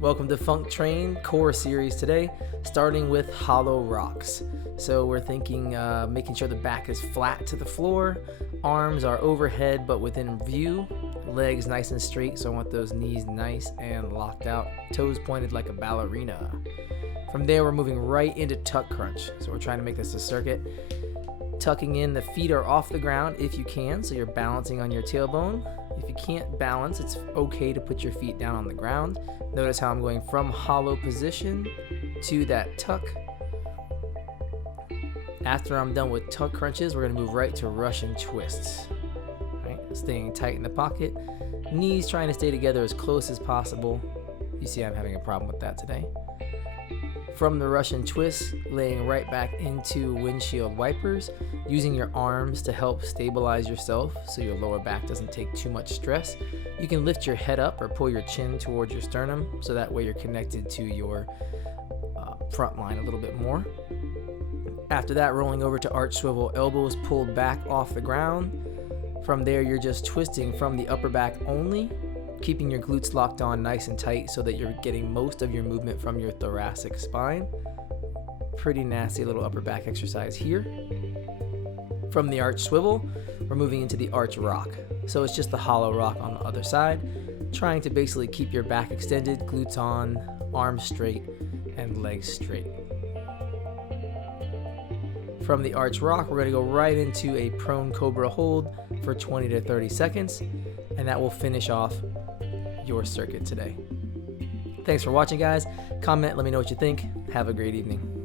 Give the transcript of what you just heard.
Welcome to Func-Train core series today, starting with hollow rocks. So we're thinking making sure the back is flat to the floor, arms are overhead but within view, legs nice and straight, so I want those knees nice and locked out, toes pointed like a ballerina. From there we're moving right into tuck crunch, so we're trying to make this a circuit. Tucking in, the feet are off the ground if you can, so you're balancing on your tailbone. If you can't balance, it's okay to put your feet down on the ground. Notice how I'm going from hollow position to that tuck. After I'm done with tuck crunches, we're going to move right to Russian twists. Right? Staying tight in the pocket. Knees trying to stay together as close as possible. You see I'm having a problem with that today. From the Russian twist, laying right back into windshield wipers, using your arms to help stabilize yourself so your lower back doesn't take too much stress. You can lift your head up or pull your chin towards your sternum, so that way you're connected to your front line a little bit more. After that, rolling over to arch swivel, elbows pulled back off the ground. From there, you're just twisting from the upper back only, keeping your glutes locked on nice and tight so that you're getting most of your movement from your thoracic spine. Pretty nasty little upper back exercise here. From the arch swivel, we're moving into the arch rock. So it's just the hollow rock on the other side, trying to basically keep your back extended, glutes on, arms straight, and legs straight. From the arch rock, we're going to go right into a prone Cobra hold for 20 to 30 seconds, and that will finish off your circuit today. Thanks for watching, guys. Comment, let me know what you think. Have a great evening.